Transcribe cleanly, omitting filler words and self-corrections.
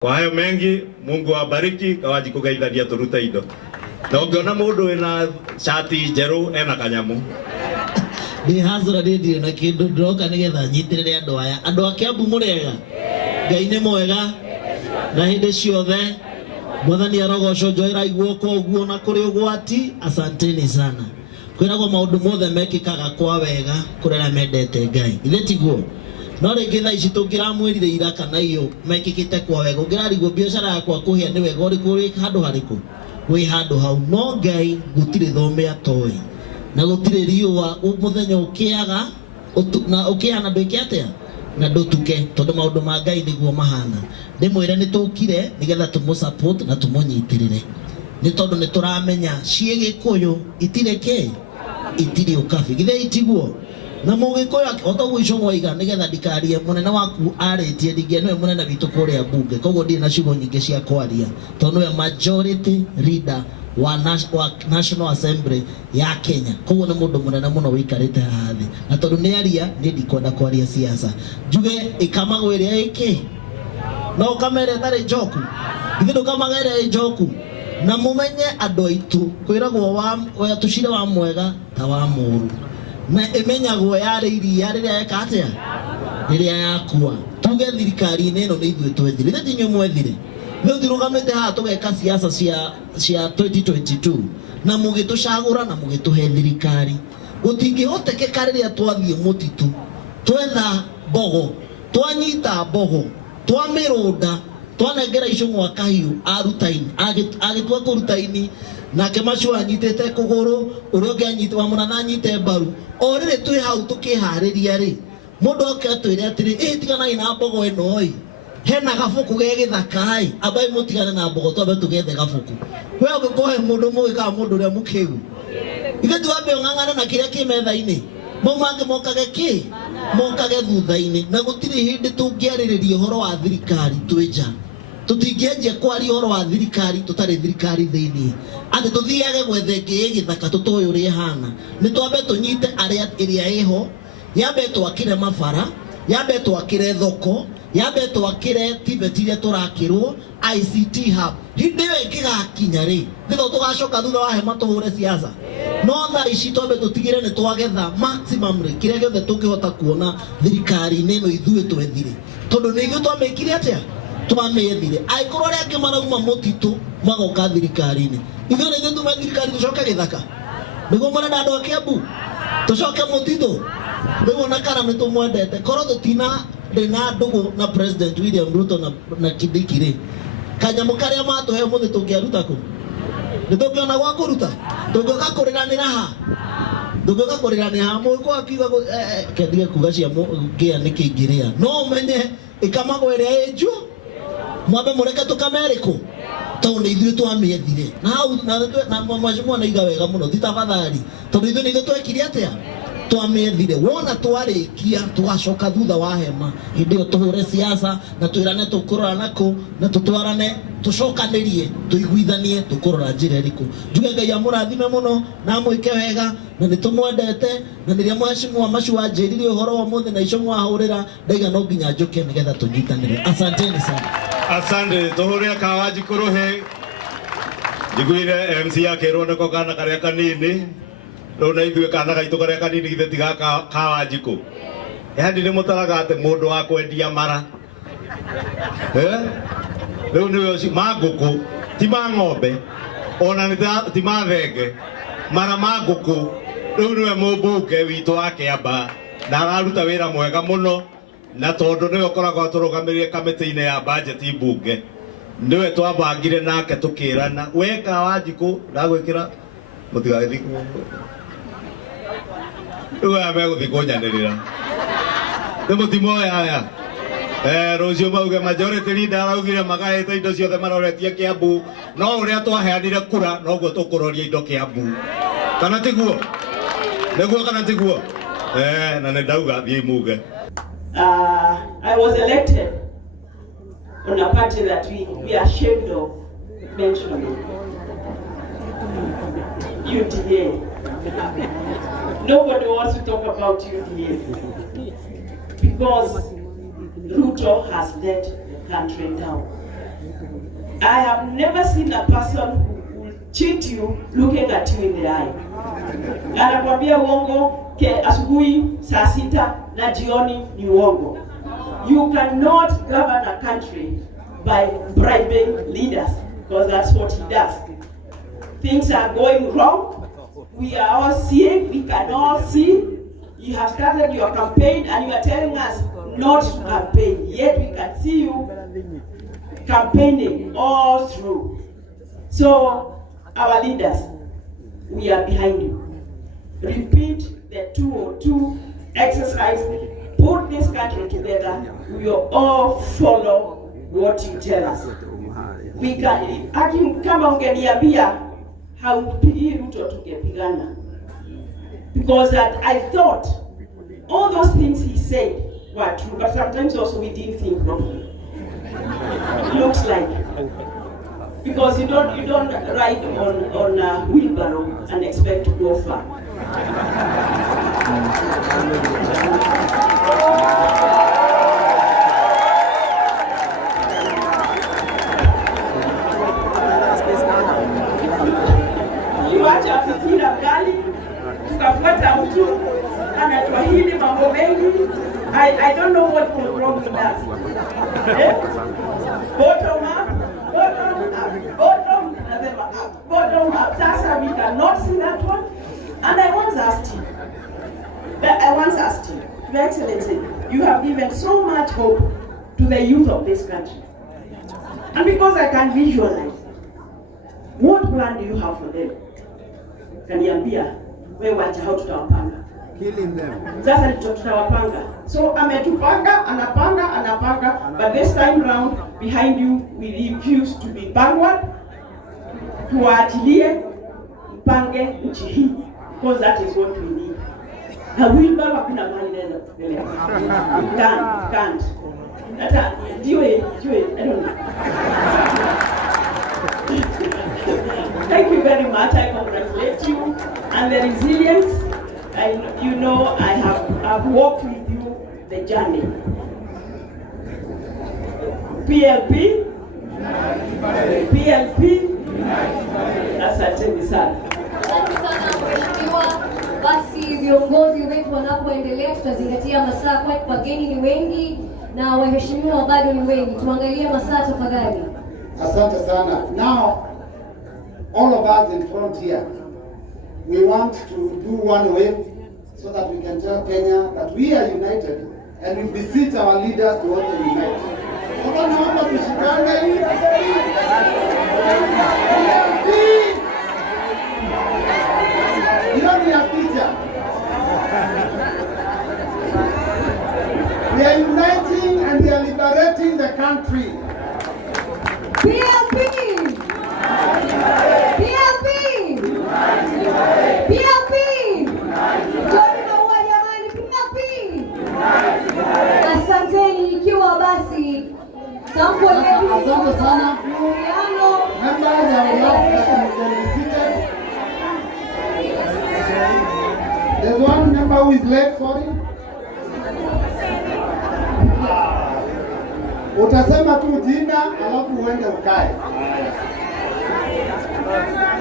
Kwa hayo mengi, Mungu awabariki, kawaji kugeitharia turuta indo. Na ungiona mundu ena shati njeru ena kanyamu. Ni hazura ndi na kindu ndoka nigetha nyitirire andu aya. Andu a Kiambu murega. Ngai ni mwega. Na hindi ciothe Mwathani arogocwo njoera iguoko uguo na kuri ugwati. Asanteni sana. Kwiragwo maundu mothe mekikaga kwa wega kurera mendete Ngai. Ithe tiguo. No ringi tha ici tungiramwirire ira kana iyo mekikite kwa wega ungirarigwo biashara yakwa kuhia ni wega uri kuri handu hariku wi handu hau no Ngai gutire thome atoi na gutire riwa muthenya ukiaga na ukiana ndwike atia na ndutuke tondu maundu ma Ngai niguo mahana ndimwire ni tukire nigetha tumu support na tumunyitirire ni tondu ni turamenya cie Gikuyu itireke itiri ukabi githe itiguo na mugikoya otogwico ngoiga nigetha ndikarie munene waku aretie ndigie niwe munene witu kuria bunge koguo ndi na ciugo nyingi cia kwaria tondu we majority leader wa National Assembly ya Kenya koguo ni mundu munene muno wikarite hathi na tondu ni aria ni ndikwenda kwaria siasa njuge ikamagwire iki no kamere tari joku ithu kamagere joku na mumenye andu aitu kwiragwo wa tucire wa mwega ta wa muru na imenyagwo yari iria riria ekatia riria yakua tuge thirikari ino ni ithuĩ twethire ithe tinyuĩ mwethire no tirugamite haha tugeka siasa cia 2022 na mugitucagura na mugituhe thirikari gutingĩhotekeka riria twathie mutitu twetha mbogo twanyita mbogo twamirunda twanengera icung'wa kahiũ arutaini agĩtua kũrutaini nake macu anyitete kuguru uria ungi anyitwa muna na anyite mbaru o riri twi hau tukihariria ri mundu oke atwire atiri tiganai na mbogo ino oi hena gabuku ge githaka ai abai mutigane na mbogo twabe tugethe gabuku we ukikohe mundu muika mundu uria mukigu ithe tuambe ng'ang'ana na kiria ki metha-ini maumange mokage ki mokage thutha-ini na gutiri hindi tungiaririria uhoro wa thirikari twija tutingienje kwaria uhoro wa thirikari tutari thirikari thiini ati tuthiage gwethe ngi githaka tutoy uria hana ni twambe tunyite aria iria iho yambe twakire mabara yambe twakire thoko yambe twakire tibeti iria turakirwo ICT hub hindi we ngigakinya ri nitho tugacoka thutha wa hema tuhure siasa no tha ici twambe tutigire ni twagetha maximum ri kiria giothe tungihota kuona thirikari-ini ino ithuĩ twethire tondu ni ithuĩ twamĩkire atia twamethire aikorwo aria angĩ marauma mutitu magoka thirikari-ini ithuĩ nĩ tume thirikari tucoke githaka niguo mũrenda andũ a Kiambu tucoke mutitu niguo na kana nĩ tũmwendete korwo tũtina ndina ndugu na President William Ruto na Kindiki ri kanyamu karia matuhe muthi tungiaruta ku nitukiona gwa kuruta tungioka kuriranira ha tungioka kuriranira ha muiko akiuga kendige kuga cia ngia nikingiria no menye ikamagwire eju mwabe mureke tukameriko tondu ithuĩ twamĩethire na hau na mwacimu na iga wega muno titabathari tondu ithuĩ nĩ twekire atia twamĩethire wona twarikia tugacoka thutha wa hema hindi ĩyo tuhure siasa na twirane tukurana ku na tutwarane tucokanirie tuiguithanie tukurora njira iriku njuge Ngai amurathime muno na mwike wega na nitumwendete na niria mwacimu wa macu wanjirire uhoro wa muthi na ico mwahurira ndaiga no nginya njuke nigetha tunyitanire asanteni sana asante tuhure kawaji kuruhe igwire MC yake roneko kana karia kanini rona ithuĩ kana gaitũ karia kanini githe tiga Kawanjiku yani nĩ mũtaraga atĩ mũndũ wa kwendia mara rĩu nĩwe ũcio ma ngũkũ ti ma ng'ombe ona ti ma thenge mara ma ngũkũ rĩu nĩwe mũmbunge witũ wa Kĩamba na araruta wĩra mwega mũno na tondũ nĩwe ũkoragwo atũrũgamĩrĩire kamĩtĩ-inĩ ya budget mbunge nĩwe twabangire nake tũkĩrana we Kawanjiku ndagwĩkĩra mũtigagĩthiĩ uga megũthiĩ kũnyanĩrĩra nĩ mũtimoya aya rũciũ mauge majority leader araugire magaĩte indo ciothe maroretie Kiambu no ũrĩa twaheanire kura noguo tũkũroria indo Kiambu kana tiguo nĩguo kana tiguo na nĩ ndauga thiĩ muge. I was elected on a party that we are ashamed of mentioning, UDA. Nobody wants to talk about UDA because Ruto has let the country down. I have never seen a person who will cheat you looking at you in the eye. Anakwambia uongo asubuhi saa 6 na jioni ni uongo. You cannot govern a country by bribing leaders, because that's what he does. Things are going wrong. We are all seeing, we can all see. You have started your campaign and you are telling us not to campaign, yet we can see you campaigning all through. So, our leaders, we are behind you. Repeat the 202 exercise, put this country together, we will all follow what you tell us. We can, kama ungeniambia haupigi Ruto tungepigana. Because that I thought all those things he said were true, but sometimes also we didn't think properly. It looks like, because you don't ride on a wheelbarrow and expect to go far. Liwacha fikira kali, tukafuata mtu anatuahidi mambo mengi. I don't know what was wrong with that. Bottom up, bottom up. Sasa we cannot see that one. And I once asked you, Your Excellency, you have given so much hope to the youth of this country. And because I can visualize, what plan do you have for them? Kaniambia, wewe wacha hao tutawapanga. Killing them. Sasa tutawapanga. So ametupanga, anapanga, but this time round, behind you, we refuse to be backward. Tuachilie, mpange nchi hii, because that is what we need. Na wheelbarrow hakuna mali naweza kupeleka. Can't. Hata ndio, I don't know. Thank you very much. I congratulate you and the resilience. I've walked with you the journey. PLP. Asante sana. Asante sana mheshimiwa. Basi viongozi wetu wanapoendelea tutazingatia masaa, kwa wageni ni wengi na waheshimiwa bado ni wengi. Tuangalie masaa tafadhali. Asante sana. Now, all of us in front here, we want to do one wave so that we can tell Kenya that we are united and we beseech our leaders to also unite. Sasa naomba tushikane. We are uniting and we are liberating the country. PLP! Joni maua jamani, PLP! Asanteni, ikiwa basi tamko letu. Asante sana. Members are allowed to be seated. There's one member who is late, sorry. Utasema tu jina alafu uende ukae.